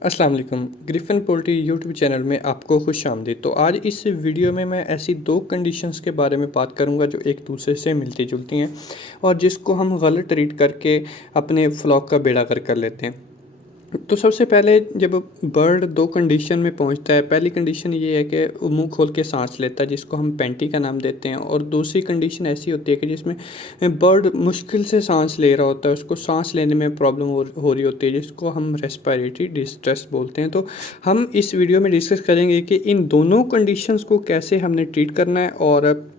अस्सलाम वालेकुम। Griffin poultry YouTube channel में आपको खुशामदीद। तो आज इस वीडियो में मैं ऐसी दो कंडीशंस के बारे में बात करूंगा जो एक दूसरे से मिलती जुलती हैं और जिसको हम गलत ट्रीट करके अपने फ्लॉक का बेड़ा गर्क कर लेते हैं। तो सबसे पहले जब बर्ड दो कंडीशन में पहुंचता है, पहली कंडीशन ये है कि वो मुंह खोल के सांस लेता है जिसको हम पेंटी का नाम देते हैं, और दूसरी कंडीशन ऐसी होती है कि जिसमें बर्ड मुश्किल से सांस ले रहा होता है, उसको सांस लेने में प्रॉब्लम हो रही होती है जिसको हम रेस्पिरेटरी डिस्ट्रेस बोलते हैं। तो हम इस वीडियो में डिस्कस करेंगे कि इन दोनों कंडीशंस को कैसे हमने ट्रीट करना है, और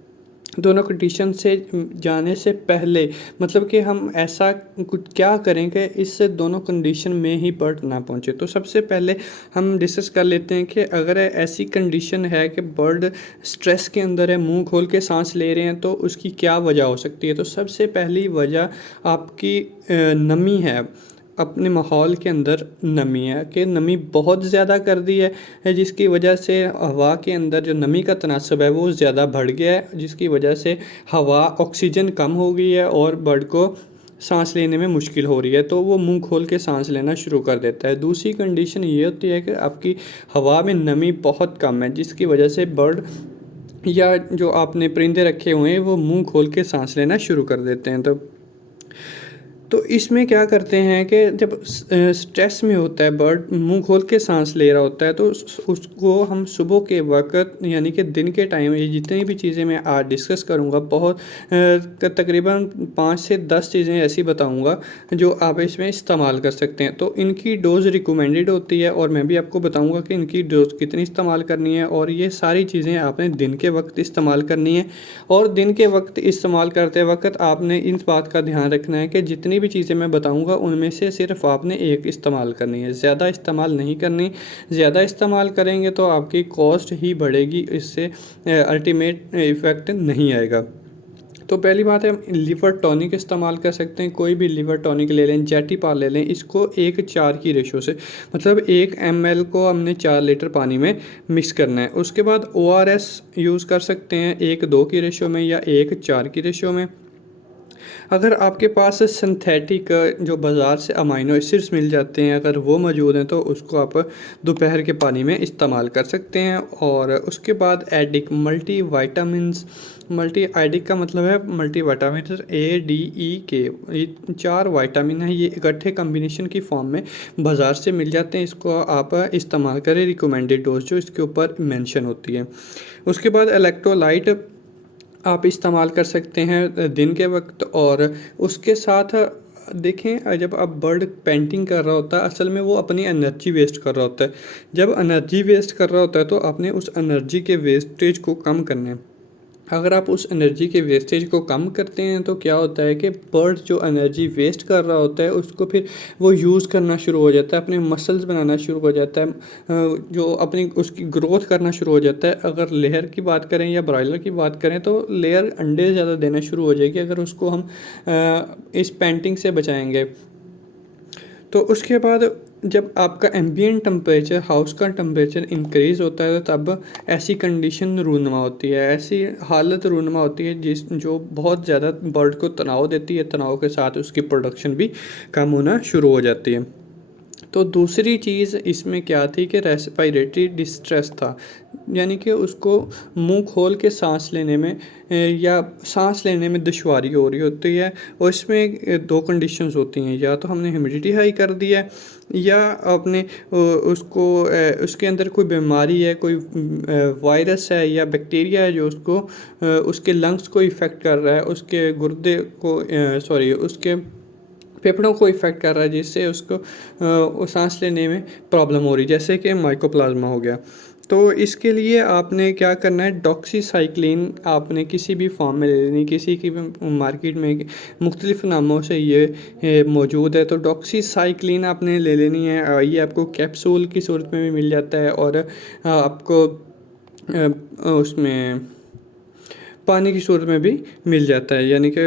दोनों कंडीशन से जाने से पहले मतलब कि हम ऐसा कुछ क्या करें कि इससे दोनों कंडीशन में ही बर्ड ना पहुंचे। तो सबसे पहले हम डिस्कस कर लेते हैं कि अगर ऐसी कंडीशन है कि बर्ड स्ट्रेस के अंदर है, मुंह खोल के सांस ले रहे हैं, तो उसकी क्या वजह हो सकती है। तो सबसे पहली वजह आपकी नमी है, अपने माहौल के अंदर नमी है कि नमी बहुत ज़्यादा कर दी है जिसकी वजह से हवा के अंदर जो नमी का तनासब है वो ज़्यादा बढ़ गया है, जिसकी वजह से हवा ऑक्सीजन कम हो गई है और बर्ड को सांस लेने में मुश्किल हो रही है, तो वो मुंह खोल के सांस लेना शुरू कर देता है। दूसरी कंडीशन ये होती है कि आपकी हवा में नमी बहुत कम है जिसकी वजह से बर्ड या जो आपने परिंदे रखे हुए हैं वो मुंह खोल के सांस लेना शुरू कर देते हैं। तो इसमें क्या करते हैं कि जब स्ट्रेस में होता है, बर्ड मुंह खोल के सांस ले रहा होता है, तो उसको हम सुबह के वक्त यानी कि दिन के टाइम ये जितनी भी चीज़ें मैं आज डिस्कस करूँगा बहुत तकरीबन 5 से 10 चीज़ें ऐसी बताऊँगा जो आप इसमें इस्तेमाल कर सकते हैं। तो इनकी डोज़ रिकमेंडेड होती है और मैं भी आपको बताऊँगा कि इनकी डोज़ कितनी इस्तेमाल करनी है, और ये सारी चीज़ें आपने दिन के वक्त इस्तेमाल करनी है। और दिन के वक्त इस्तेमाल करते वक्त आपने इस बात का ध्यान रखना है कि जितनी भी चीज़ें मैं बताऊंगा उनमें से सिर्फ आपने एक इस्तेमाल करनी है, ज़्यादा इस्तेमाल नहीं करनी। ज़्यादा इस्तेमाल करेंगे तो आपकी कॉस्ट ही बढ़ेगी, इससे अल्टीमेट इफ़ेक्ट नहीं आएगा। तो पहली बात है, हम लीवर टॉनिक इस्तेमाल कर सकते हैं। कोई भी लीवर टॉनिक ले लें, जेटिपार ले लें, इसको 1:4 की रेशो से, मतलब 1 ml को हमने 4 लीटर पानी में मिक्स करना है। उसके बाद ORS यूज़ कर सकते हैं 1:2 की रेशो में या 1:4 की रेशो में। अगर आपके पास सिंथेटिक जो बाज़ार से अमाइनो एसिड्स मिल जाते हैं, अगर वो मौजूद हैं तो उसको आप दोपहर के पानी में इस्तेमाल कर सकते हैं। और उसके बाद edict multi vitamins, multi edict का मतलब है मल्टी वाइटामिन, ADEK, ये 4 वाइटामिन है, ये इकट्ठे कम्बिनेशन की फॉर्म में बाज़ार से मिल जाते हैं। इसको आप इस्तेमाल करें, रिकमेंडेड डोज जो इसके ऊपर मेंशन होती है। उसके बाद इलेक्ट्रोलाइट आप इस्तेमाल कर सकते हैं दिन के वक्त। और उसके साथ देखें, जब आप बर्ड पेंटिंग कर रहा होता है असल में वो अपनी एनर्जी वेस्ट कर रहा होता है। जब एनर्जी वेस्ट कर रहा होता है तो आपने उस एनर्जी के वेस्टेज को कम करना है। अगर आप उस एनर्जी के वेस्टेज को कम करते हैं तो क्या होता है कि बर्ड जो एनर्जी वेस्ट कर रहा होता है उसको फिर वो यूज़ करना शुरू हो जाता है, अपने मसल्स बनाना शुरू हो जाता है, जो अपनी उसकी ग्रोथ करना शुरू हो जाता है। अगर लेयर की बात करें या ब्रॉयलर की बात करें तो लेयर अंडे ज़्यादा देना शुरू हो जाएगी अगर उसको हम इस पेंटिंग से बचाएंगे। तो उसके बाद जब आपका एम्बिएंट टेम्परेचर, हाउस का टेम्परेचर इंक्रीज़ होता है तब ऐसी कंडीशन रूनुमा होती है, ऐसी हालत रूनुमा होती है जो बहुत ज़्यादा बर्ड को तनाव देती है। तनाव के साथ उसकी प्रोडक्शन भी कम होना शुरू हो जाती है। तो दूसरी चीज़ इसमें क्या थी कि रेस्पिरेटरी डिस्ट्रेस था, यानी कि उसको मुंह खोल के सांस लेने में या सांस लेने में दुश्वारी हो रही होती है। और इसमें दो कंडीशंस होती हैं, या तो हमने ह्यूमिडिटी हाई कर दी है या आपने उसको उसके अंदर कोई बीमारी है, कोई वायरस है या बैक्टीरिया है जो उसको उसके लंग्स को इफ़ेक्ट कर रहा है, उसके गुर्दे को उसके फेफड़ों को इफ़ेक्ट कर रहा है, जिससे उसको सांस लेने में प्रॉब्लम हो रही है, जैसे कि माइकोप्लाज्मा हो गया। तो इसके लिए आपने क्या करना है, डॉक्सीसाइक्लिन आपने किसी भी फॉर्म में ले लेनी, किसी की भी मार्केट में मुख्तलिफ़ नामों से ये मौजूद है। तो डॉक्सीसाइक्लिन आपने ले लेनी है। ये आपको कैप्सूल की सूरत में भी मिल जाता है और आपको उसमें पानी की सूरत में भी मिल जाता है, यानी कि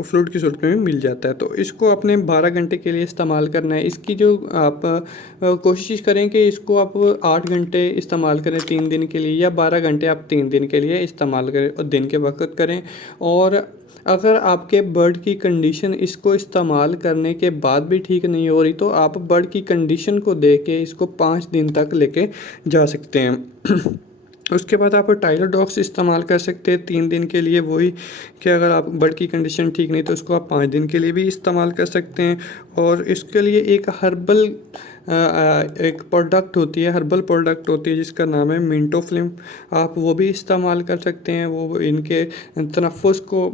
फ्लूइड की सूरत में भी मिल जाता है। तो इसको आपने 12 घंटे के लिए इस्तेमाल करना है। इसकी जो आप कोशिश करें कि इसको आप 8 घंटे इस्तेमाल करें 3 दिन के लिए, या 12 घंटे आप 3 दिन के लिए इस्तेमाल करें और दिन के वक्त करें। और अगर आपके बर्ड की कंडीशन इसको इस्तेमाल करने के बाद भी ठीक नहीं हो रही तो आप बर्ड की कंडीशन को देख के इसको 5 दिन तक लेके जा सकते हैं। उसके बाद आप टाइलोडॉक्स इस्तेमाल कर सकते हैं 3 दिन के लिए, वही कि अगर आप बर्ड की कंडीशन ठीक नहीं तो उसको आप 5 दिन के लिए भी इस्तेमाल कर सकते हैं। और इसके लिए एक हर्बल एक प्रोडक्ट होती है, हर्बल प्रोडक्ट होती है जिसका नाम है मिंटोफ्लिम, आप वो भी इस्तेमाल कर सकते हैं। वो इनके तनफ़ुस को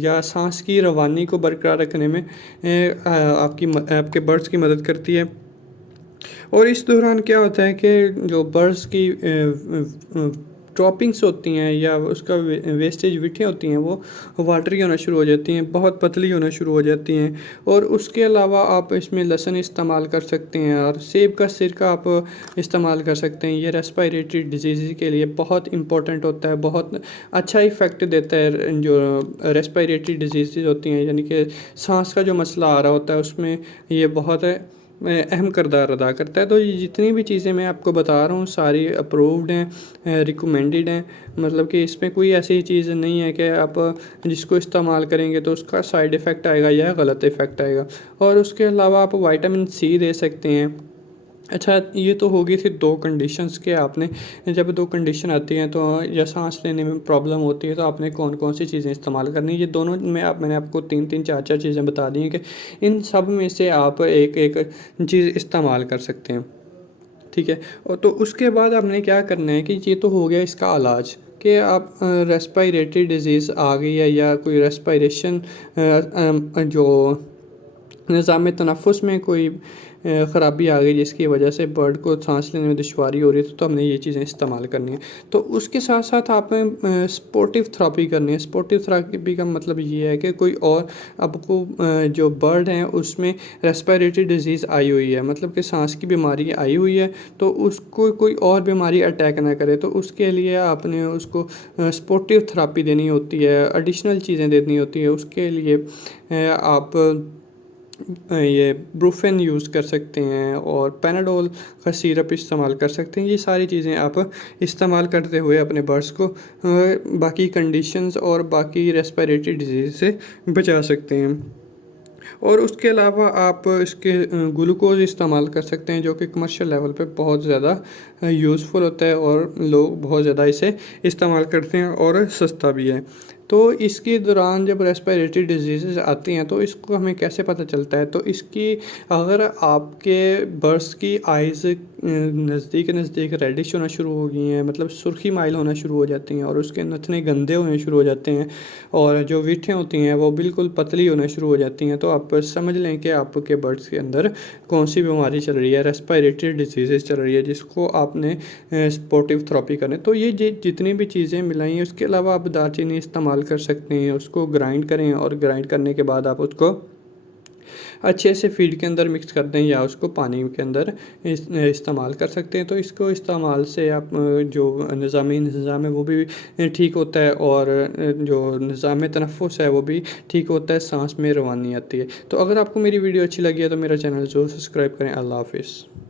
या सांस की रवानी को बरकरार रखने में आपके बर्ड्स की मदद करती है। और इस दौरान क्या होता है कि जो बर्ड्स की ड्रॉपिंग्स होती हैं या उसका वेस्टेज विटें होती हैं वो वाटरी होना शुरू हो जाती हैं, बहुत पतली होना शुरू हो जाती हैं। और उसके अलावा आप इसमें लहसुन इस्तेमाल कर सकते हैं और सेब का सिरका आप इस्तेमाल कर सकते हैं। ये रेस्पिरेटरी डिजीज़ के लिए बहुत इंपॉर्टेंट होता है, बहुत अच्छा इफ़ेक्ट देता है। जो रेस्पिरेटरी डिजीज़ होती हैं यानी कि सांस का जो मसला आ रहा होता है उसमें ये बहुत अहम किरदार अदा करता है। तो ये जितनी भी चीज़ें मैं आपको बता रहा हूँ सारी अप्रूव्ड हैं, रिकमेंडेड हैं, मतलब कि इसमें कोई ऐसी चीज़ नहीं है कि आप जिसको इस्तेमाल करेंगे तो उसका साइड इफ़ेक्ट आएगा या गलत इफ़ेक्ट आएगा। और उसके अलावा आप विटामिन सी दे सकते हैं। अच्छा, ये तो हो गई थी 2 कंडीशंस के आपने जब 2 कंडीशन आती हैं तो या सांस लेने में प्रॉब्लम होती है तो आपने कौन कौन सी चीज़ें इस्तेमाल करनी है। ये दोनों मैंने आपको 3-3 4-4 चीज़ें बता दी हैं कि इन सब में से आप एक एक चीज़ इस्तेमाल कर सकते हैं, ठीक है। और तो उसके बाद आपने क्या करना है कि ये तो हो गया इसका इलाज कि आप रेस्पिरेटरी डिजीज़ आ गई है या कोई रेस्पिरेशन जो निज़ाम तनफ़ुस में कोई ख़राबी आ गई जिसकी वजह से बर्ड को सांस लेने में दुश्वारी हो रही है तो हमने ये चीज़ें इस्तेमाल करनी है। तो उसके साथ साथ आपने स्पोर्टिव थेरेपी करनी है। स्पोर्टिव थेरेपी का मतलब ये है कि कोई और आपको जो बर्ड हैं उसमें रेस्पिरेटरी डिजीज़ आई हुई है, मतलब कि सांस की बीमारी आई हुई है, तो उसको कोई और बीमारी अटैक ना करे तो उसके लिए आपने उसको स्पोर्टिव थेरेपी देनी होती है, एडिशनल चीज़ें देनी होती है। उसके लिए आप ये ब्रूफेन यूज़ कर सकते हैं और पैनाडोल का सिरप इस्तेमाल कर सकते हैं। ये सारी चीज़ें आप इस्तेमाल करते हुए अपने बर्ड्स को बाकी कंडीशंस और बाकी रेस्पिरेटरी डिजीज़ से बचा सकते हैं। और उसके अलावा आप इसके ग्लूकोज़ इस्तेमाल कर सकते हैं जो कि कमर्शियल लेवल पे बहुत ज़्यादा यूज़फुल होता है और लोग बहुत ज़्यादा इसे इस्तेमाल करते हैं और सस्ता भी है। तो इसके दौरान जब रेस्पिरेटरी डिजीज़ आती हैं तो इसको हमें कैसे पता चलता है, तो इसकी अगर आपके बर्ड्स की आइज़ नज़दीक रेडिश होना शुरू हो गई हैं, मतलब सुर्खी माइल होना शुरू हो जाती हैं और उसके नथने गंदे होने शुरू हो जाते हैं और जो वीठें होती हैं वो बिल्कुल पतली होना शुरू हो जाती हैं, तो आप समझ लें कि आपके बर्ड्स के अंदर कौन सी बीमारी चल रही है, रेस्पिरेटरी डिजीज़ चल रही है जिसको आपने स्पोर्टिव थेरेपी करनी। तो ये जितनी भी चीज़ें मिलाई हैं उसके अलावा आप दालचीनी इस्तेमाल कर सकते हैं, उसको ग्राइंड करें और ग्राइंड करने के बाद आप उसको अच्छे से फीड के अंदर मिक्स कर दें या उसको पानी के अंदर इस्तेमाल कर सकते हैं। तो इसको इस्तेमाल से आप जो निज़ाम है वो भी ठीक होता है और जो निज़ाम तनफ़ुस है वो भी ठीक होता है, सांस में रवानी आती है। तो अगर आपको मेरी वीडियो अच्छी लगी है तो मेरा चैनल ज़रूर सब्सक्राइब करें। अल्लाह हाफ़िज़।